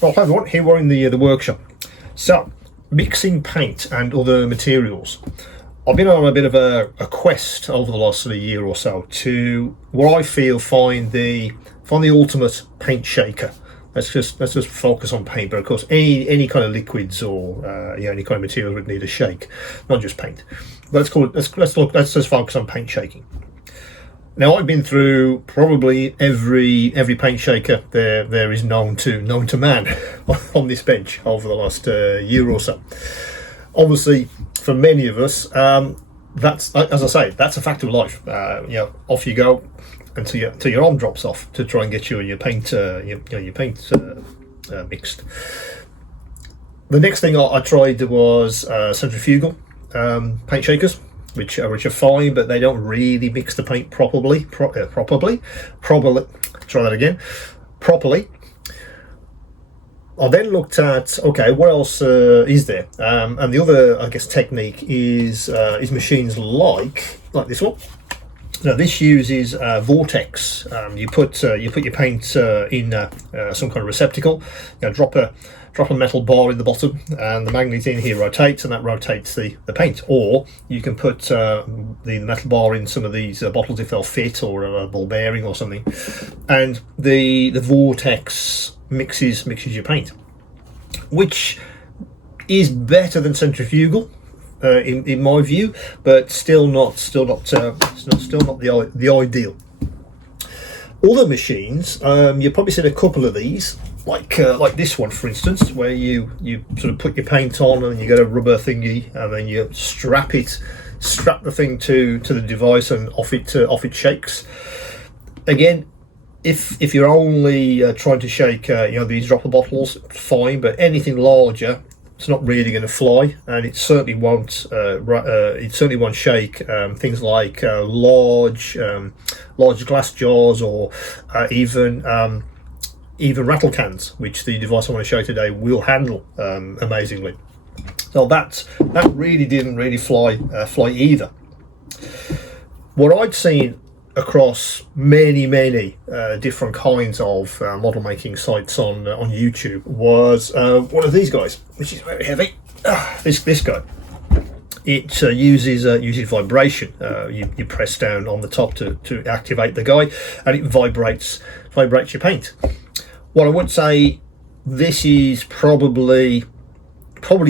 Well, hi everyone, here we're in the workshop. So, mixing paint and other materials. I've been on a bit of a quest over the last sort of year or so to what I feel find the ultimate paint shaker. Let's just focus on paint, but of course any kind of liquids or any kind of material would need a shake, not just paint. But let's just focus on paint shaking. Now, I've been through probably every paint shaker there is known to man on this bench over the last year or so. Obviously, for many of us, that's, as I say, that's a fact of life. Off you go until your arm drops off to try and get your paint mixed. The next thing I tried was centrifugal paint shakers, which are fine, but they don't really mix the paint properly. I then looked at, okay, what else is there? And the other, I guess, technique is machines like this one. Now, this uses Vortex. You put your paint in some kind of receptacle. Drop a metal bar in the bottom, and the magnet in here rotates, and that rotates the paint. Or you can put the metal bar in some of these bottles if they'll fit, or a ball bearing or something, and the Vortex mixes your paint, which is better than centrifugal in my view, but still not the ideal. Other machines, you've probably seen a couple of these, like this one, for instance, where you sort of put your paint on and you get a rubber thingy, and then you strap the thing to the device, and off it shakes. Again, if you're only trying to shake these dropper bottles, fine, but anything larger, it's not really going to fly, and it certainly won't shake things like large glass jars, or even rattle cans, which the device I want to show today will handle amazingly. So that really didn't fly either. What I'd seen across many different kinds of model making sites on YouTube was one of these guys, which is very heavy. This guy. It uses vibration. You press down on the top to activate the guy, and it vibrates your paint. What I would say, this is probably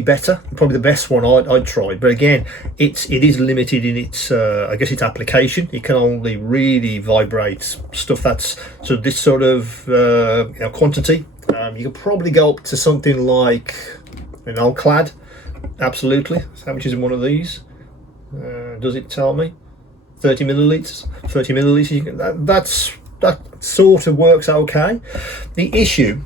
better, probably the best one I'd tried, but again, it is limited in its its application. It can only really vibrate stuff that's this sort of quantity. You could probably go up to something like an alclad. Absolutely. How much is in one of these? Does it tell me? 30 milliliters. 30 milliliters. That sort of works okay. The issue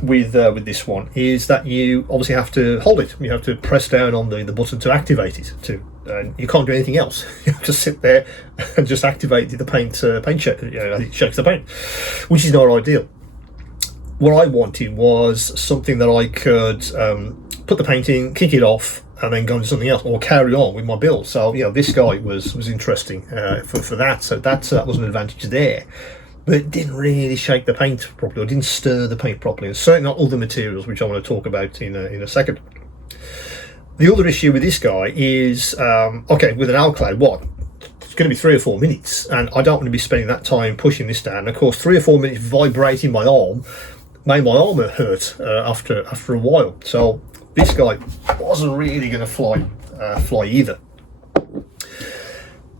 with this one is that you obviously have to hold it. You have to press down on the button to activate it. You can't do anything else. You have to sit there and just activate the paint shake. It shakes the paint, which is not ideal. What I wanted was something that I could put the paint in, kick it off, and then go into something else, or carry on with my build. So this guy was interesting for that. So that was an advantage there. But it didn't really shake the paint properly, or didn't stir the paint properly, and certainly not other materials, which I want to talk about in a second. The other issue with this guy is, with an alclad, it's going to be 3 or 4 minutes, and I don't want to be spending that time pushing this down. And of course, 3 or 4 minutes vibrating my arm made my arm hurt after a while. So this guy wasn't really going to fly either.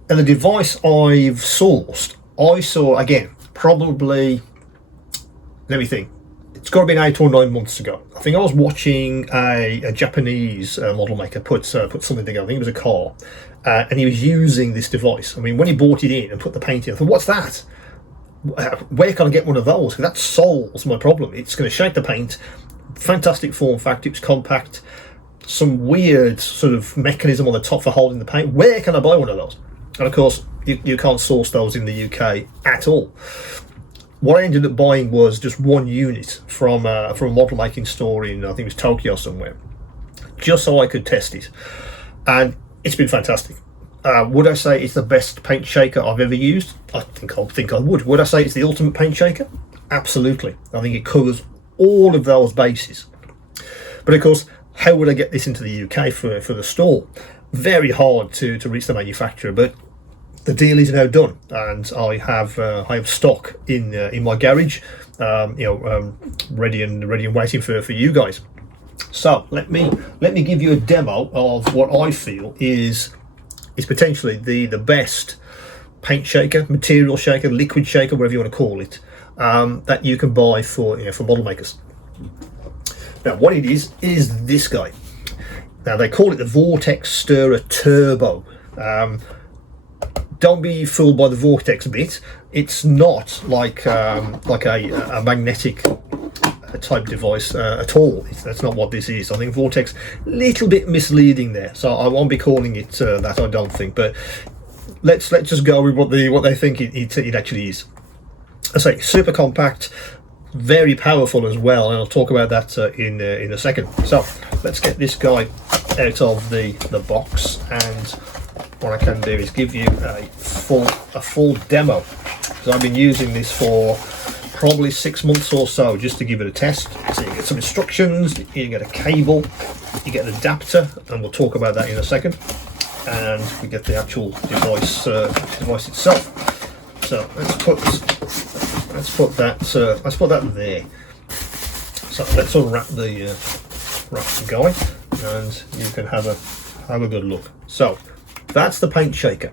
And the device I've sourced, I saw, again, probably, let me think, it's got to be 8 or 9 months ago. I think I was watching a Japanese model maker put something together. I think it was a car, and he was using this device. I mean, when he bought it in and put the paint in, I thought, what's that? Where can I get one of those? Because that solves my problem. It's going to shake the paint. Fantastic form factor. It's compact. Some weird sort of mechanism on the top for holding the paint. Where can I buy one of those? And of course, you can't source those in the UK at all. What I ended up buying was just one unit from a model making store in, I think it was Tokyo somewhere, just so I could test it, and it's been fantastic. Would I say it's the best paint shaker I've ever used? I think I would. Would I say it's the ultimate paint shaker? Absolutely. I think it covers all of those bases. But of course, how would I get this into the UK for the store? Very hard to reach the manufacturer, but the deal is now done, and I have stock in my garage, ready and waiting for you guys. So let me give you a demo of what I feel is potentially the best paint shaker, material shaker, liquid shaker, whatever you want to call it, that you can buy for model makers. Now, what it is this guy. Now, they call it the Vortex Stirrer Turbo. Don't be fooled by the Vortex bit. It's not like a magnetic type device at all. That's not what this is. I think Vortex, little bit misleading there, so I won't be calling it that, I don't think. But let's just go with what they think it actually is. I say super compact, very powerful as well, and I'll talk about that in a second. So let's get this guy out of the box, and what I can do is give you a full demo. So I've been using this for probably 6 months or so, just to give it a test. So you get some instructions, you get a cable, you get an adapter, and we'll talk about that in a second, and we get the actual device itself. So let's put that there. So let's unwrap the guy, and you can have a good look. So that's the paint shaker.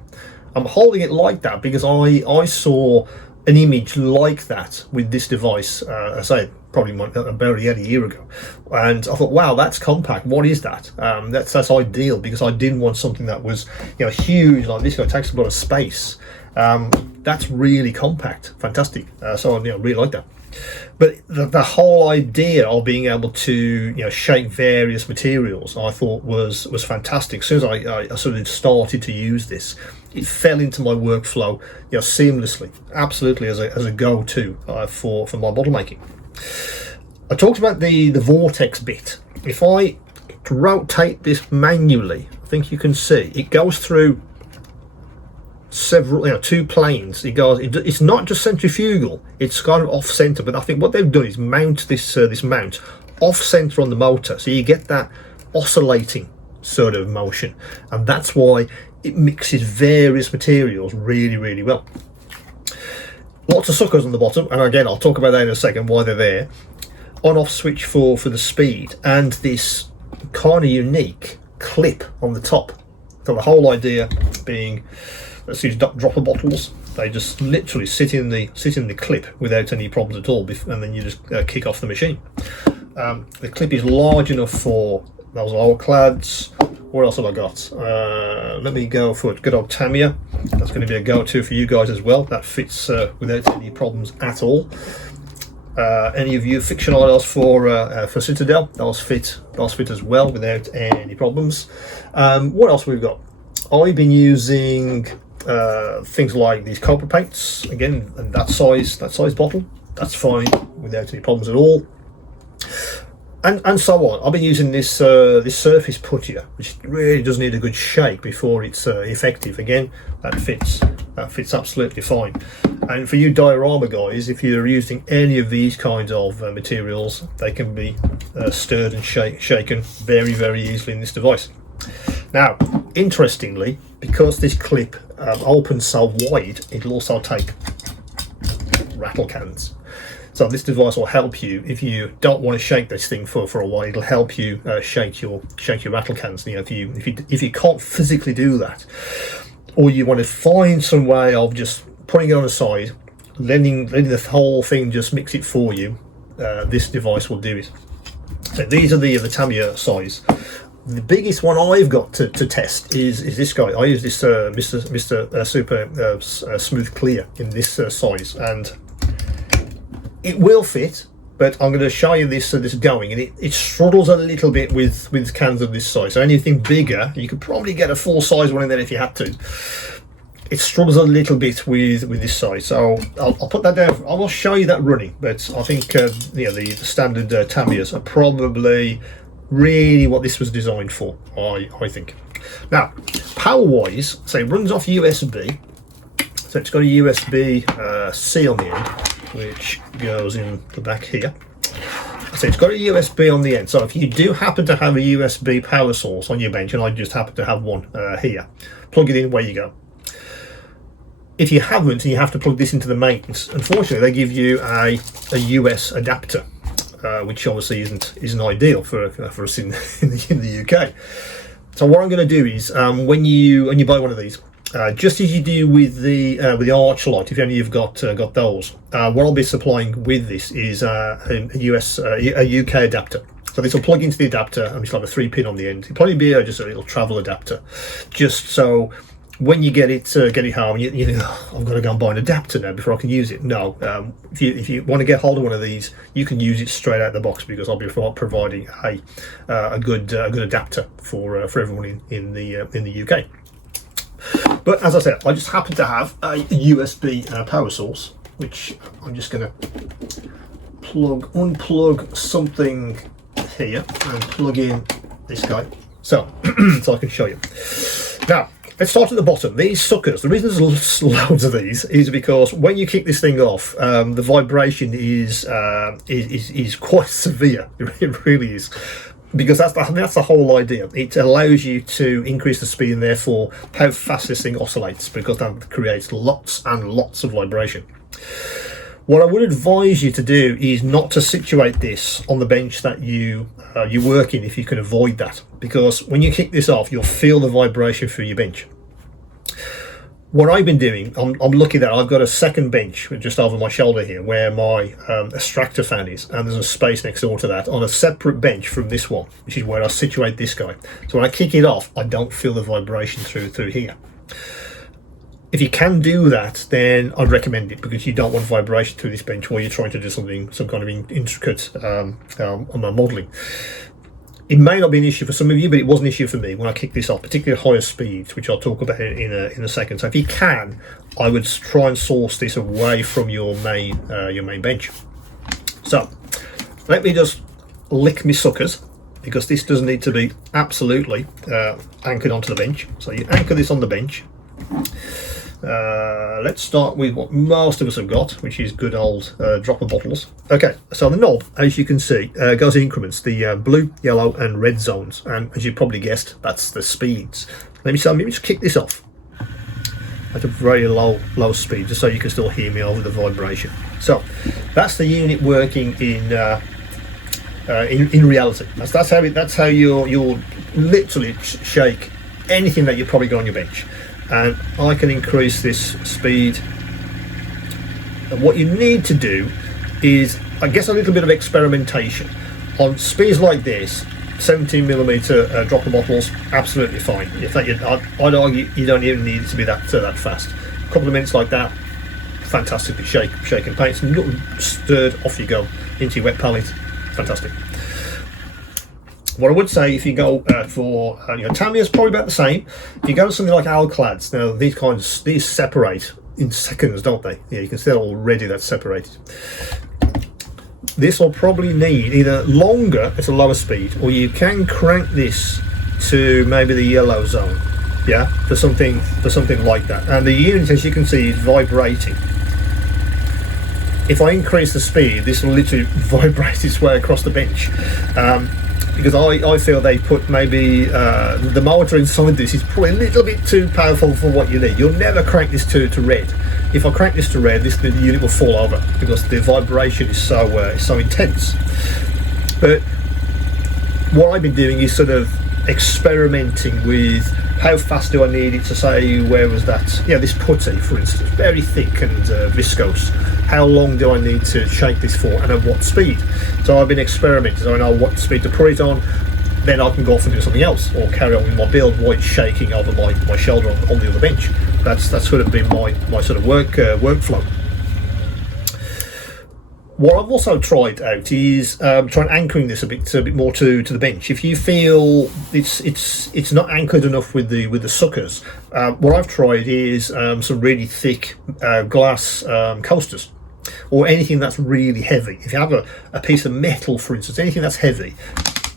I'm holding it like that because I saw an image like that with this device, I say probably about a year ago, and I thought, wow, that's compact. What is that? That's ideal, because I didn't want something that was huge like this. It takes a lot of space. That's really compact, fantastic. So I really like that. But the whole idea of being able to shake various materials, I thought was fantastic. As soon as I sort of started to use this, it fell into my workflow seamlessly, absolutely as a go-to for my model making. I talked about the Vortex bit. If I rotate this manually, I think you can see it goes through several, two planes. It's not just centrifugal, it's kind of off center, but I think what they've done is mount this mount off center on the motor, so you get that oscillating sort of motion, and that's why it mixes various materials really well. Lots of suckers on the bottom, and again I'll talk about that in a second, why they're there. On off switch for the speed, and this kind of unique clip on the top. So the whole idea being, let's use dropper bottles. They just literally sit in the clip without any problems at all, and then you just kick off the machine. The clip is large enough for those oil clads. What else have I got? Let me go for good old Tamiya. That's going to be a go-to for you guys as well. That fits without any problems at all. Any of you aficionados for Citadel, those fit as well without any problems. What else we've got? I've been using things like these copper paints again, and that size bottle, that's fine without any problems at all, and so on. I've been using this surface puttier, which really does need a good shake before it's effective. Again, that fits absolutely fine. And for you diorama guys, if you're using any of these kinds of materials, they can be stirred and shaken very easily in this device. Now, interestingly, because this clip opens so wide, it'll also take rattle cans. So this device will help you if you don't want to shake this thing for a while. It'll help you shake your rattle cans. If you can't physically do that, or you want to find some way of just putting it on the side, letting the whole thing just mix it for you, this device will do it. So these are the Tamiya size. The biggest one I've got to test is this guy. I use this Mr. Super Smooth Clear in this size, and it will fit, but I'm going to show you this going, and it struggles a little bit with cans of this size. So anything bigger, you could probably get a full size one in there if you had to. It struggles a little bit with this size, so I'll put that down. I will show you that running, but I think the standard Tamiyas are probably really what this was designed for, I think. Now, power wise, so it runs off USB, so it's got a USB C on the end, which goes in the back here. So it's got a USB on the end. So if you do happen to have a USB power source on your bench, and I just happen to have one here, plug it in, away you go. If you haven't and you have to plug this into the mains, unfortunately they give you a US adapter, which obviously isn't ideal for us in the UK. So what I'm going to do is when you buy one of these, just as you do with the arch light, if any you've got those, what I'll be supplying with this is a UK adapter. So this will plug into the adapter, and it's like a 3-pin on the end. It'll probably be just a little travel adapter, just so when you get it home, you think, oh, I've got to go and buy an adapter now before I can use it. No, if you want to get hold of one of these, you can use it straight out of the box, because I'll be providing a good adapter for everyone in the UK. But as I said, I just happen to have a USB power source, which I'm just going to unplug something here and plug in this guy, so I can show you. Now, let's start at the bottom. These suckers, the reason there's loads of these is because when you kick this thing off, the vibration is quite severe. It really is, because that's the whole idea. It allows you to increase the speed and therefore how fast this thing oscillates, because that creates lots and lots of vibration. What I would advise you to do is not to situate this on the bench that you work in, if you can avoid that, because when you kick this off, you'll feel the vibration through your bench. What I've been doing, I'm lucky that I've got a second bench just over my shoulder here, where my extractor fan is, and there's a space next door to that on a separate bench from this one, which is where I situate this guy. So when I kick it off, I don't feel the vibration through here. If you can do that, then I'd recommend it, because you don't want vibration through this bench while you're trying to do some kind of intricate modelling. It may not be an issue for some of you, but it was an issue for me when I kicked this off, particularly at higher speeds, which I'll talk about in a second. So if you can, I would try and source this away from your main bench. So let me just lick my suckers, because this does need to be absolutely anchored onto the bench. So you anchor this on the bench. Let's start with what most of us have got, which is good old dropper bottles. Okay, so the knob, as you can see, goes in increments, the blue, yellow and red zones, and as you probably guessed, that's the speeds. Let me just kick this off at a very low speed, just so you can still hear me over the vibration. So that's the unit working in reality. That's how you'll literally shake anything that you've probably got on your bench. And I can increase this speed. And what you need to do is, I guess, a little bit of experimentation on speeds like this. 17mm dropper bottles, absolutely fine. In fact, I'd argue you don't even need it to be that fast. A couple of minutes like that, fantastically shaking paint, stirred, off you go into your wet palette. Fantastic. What I would say, if you go for Tamiya's probably about the same. If you go to something like Alclads, now these separate in seconds, don't they? Yeah, you can see already that's separated. This will probably need either longer at a lower speed, or you can crank this to maybe the yellow zone, yeah, for something like that. And the unit, as you can see, is vibrating. If I increase the speed, this will literally vibrate its way across the bench. Because I feel they put maybe the motor inside this is probably a little bit too powerful for what you need. You'll never crank this to red. If I crank this to red, the unit will fall over, because the vibration is so intense. But what I've been doing is sort of experimenting with how fast do I need it to, say, where was that? Yeah, this putty, for instance, very thick and viscose. How long do I need to shake this for, and at what speed? So I've been experimenting, so I know what speed to put it on. Then I can go off and do something else, or carry on with my build while it's shaking over my shoulder on the other bench. That's sort of been my sort of workflow. What I've also tried out is trying anchoring this a bit more to the bench. If you feel it's not anchored enough with the suckers, what I've tried is some really thick glass coasters, or anything that's really heavy. If you have a piece of metal, for instance, anything that's heavy,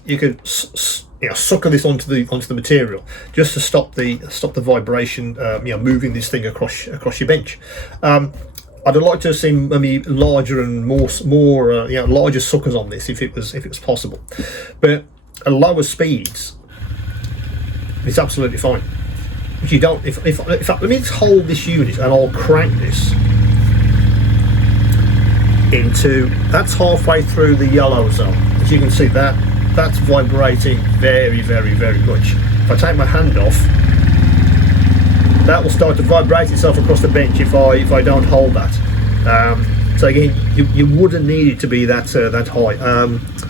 you could sucker this onto the material, just to stop the vibration, moving this thing across your bench. I'd like to have seen maybe larger and more larger suckers on this if it was possible, but at lower speeds it's absolutely fine. If you don't, if let me just hold this unit and I'll crank this into, that's halfway through the yellow zone. As you can see, that's vibrating very, very, very much. If I take my hand off, that will start to vibrate itself across the bench if I don't hold that. So again, you wouldn't need it to be that high.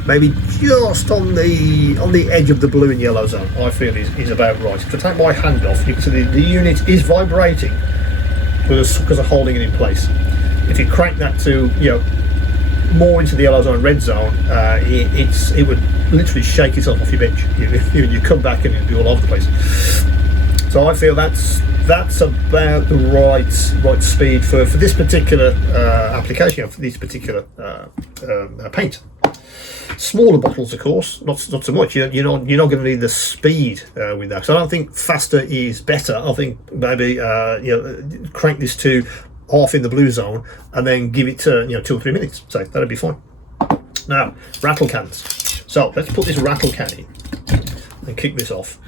Maybe just on the edge of the blue and yellow zone, I feel is about right. If I take my hand off, you can see the unit is vibrating because I'm holding it in place. If you crank that to more into the yellow zone, red zone, it would literally shake itself off your bench. You come back and it'll be all over the place. So I feel that's about the right speed for this particular application, for this particular paint. Smaller bottles, of course, not so much. You're not going to need the speed with that. So I don't think faster is better. I think maybe crank this to half in the blue zone and then give it 2 or 3 minutes. So that'll be fine. Now, rattle cans. So let's put this rattle can in and kick this off.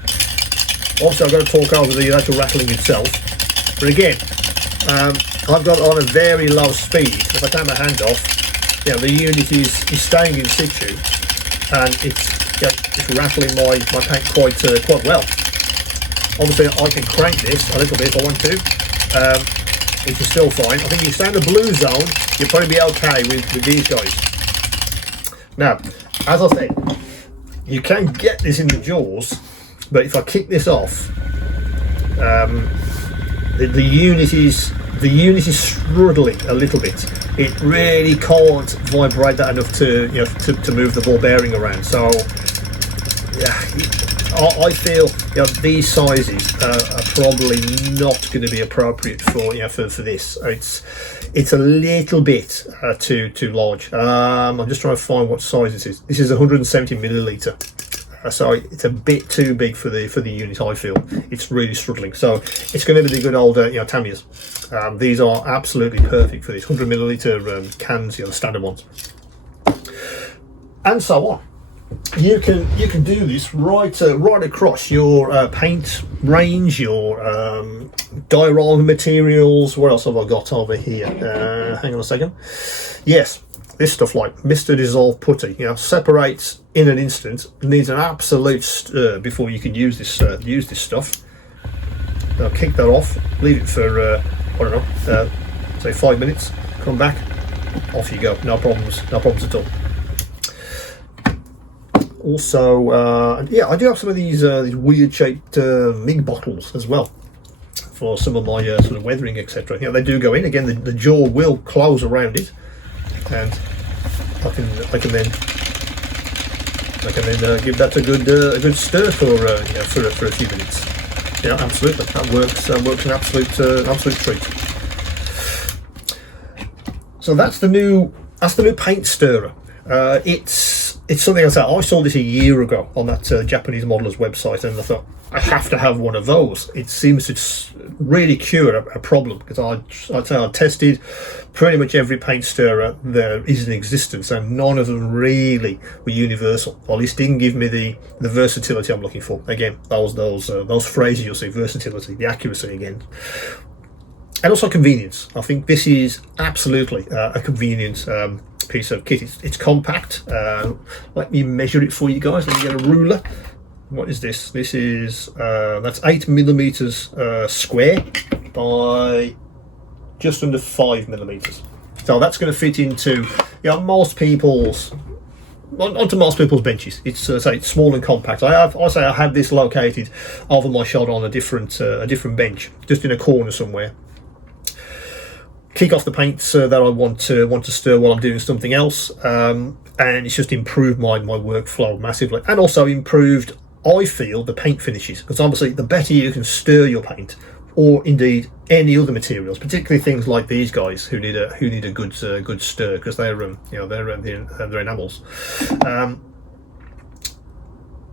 Obviously, I've got to talk over the actual rattling itself, but again, I've got it on a very low speed. If I take my hand off, the unit is staying in situ, and it's rattling my paint quite well. Obviously, I can crank this a little bit if I want to. Which is still fine. I think if you stay in the blue zone, you'll probably be okay with these guys. Now, as I said, you can get this in the jaws, but if I kick this off, the unit is struggling a little bit. It really can't vibrate that enough to move the ball bearing around. So yeah, I feel these sizes are probably not going to be appropriate for this. It's a little bit too large. I'm just trying to find what size this is. This is 170 milliliter. So it's a bit too big for the unit. I feel it's really struggling. So it's going to be the good old Tamiya's. These are absolutely perfect for this 100 milliliter cans, the standard ones, and so on. You can do this right across your paint range, your diorama materials. What else have I got over here? Hang on a second. Yes, this stuff like Mr. Dissolve Putty, separates in an instant. Needs an absolute stir before you can use this stuff. Now kick that off, leave it for I don't know, say 5 minutes. Come back, off you go. No problems at all. Also, I do have some of these weird shaped MIG bottles as well for some of my sort of weathering, etc. They do go in. Again, the jaw will close around it, and I can then give that a good stir for a few minutes. Absolutely, that works an absolute treat. So that's the new paint stirrer. It's something I saw this a year ago on that Japanese modeler's website, and I thought I have to have one of those. It seems to really cure a problem, because I'd say I tested pretty much every paint stirrer there is in existence, and none of them really were universal, or at least didn't give me the versatility I'm looking for. Again, those phrases you'll see: versatility, the accuracy again. And also convenience. I think this is absolutely a convenient piece of kit. It's compact. Let me measure it for you guys. Let me get a ruler. What is this? This is that's 8 millimeters square by just under 5 millimeters. So that's going to fit into onto most people's benches. It's it's small and compact. I have this located over my shoulder on a different bench, just in a corner somewhere. Kick off the paints that I want to stir while I'm doing something else, and it's just improved my workflow massively, and also improved, I feel, the paint finishes, because obviously the better you can stir your paint, or indeed any other materials, particularly things like these guys who need a good stir, because they're enamels.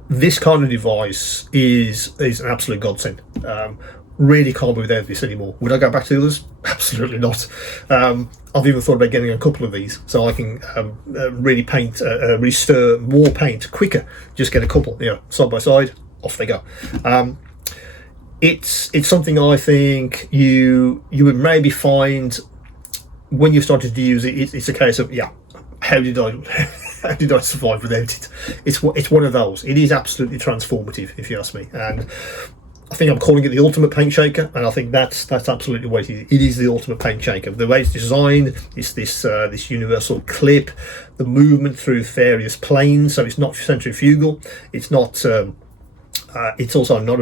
This kind of device is an absolute godsend. really can't be without this anymore. Would I go back to the others? Absolutely not. I've even thought about getting a couple of these so I can really paint, really stir more paint quicker. Just get a couple, side by side, off they go. It's something I think you would maybe find when you started to use it. It's a case of, how did I how did I survive without it? It's one of those. It is absolutely transformative, if you ask me, and I think I'm calling it the ultimate paint shaker, and I think that's absolutely what it is. It is the ultimate paint shaker. The way it's designed, it's this universal clip, the movement through various planes, so it's not centrifugal. It's not. It's also not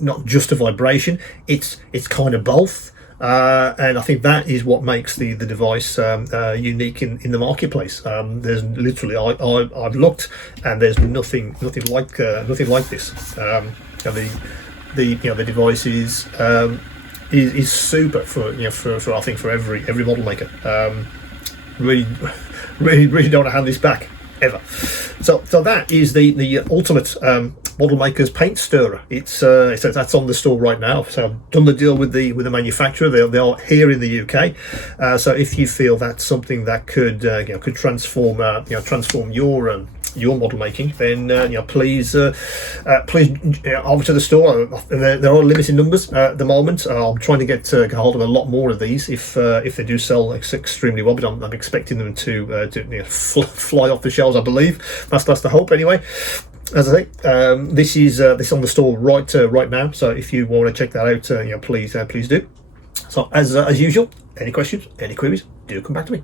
not just a vibration. It's kind of both. And I think that is what makes the device unique in the marketplace. There's literally I've looked, and there's nothing like this. And the device is super for I think for every model maker. Really don't want to hand this back ever. So that is the ultimate model maker's paint stirrer. It's that's on the store right now. So I've done the deal with the manufacturer. They are here in the UK. So if you feel that's something that could transform your model making, then please over to the store. There are limited numbers at the moment. I'm trying to get hold of a lot more of these if they do sell extremely well, but I'm expecting them to fly off the shelves. I believe that's the hope anyway. As I say, this is on the store right now. So if you want to check that out, please do. So as usual, any questions, any queries, do come back to me.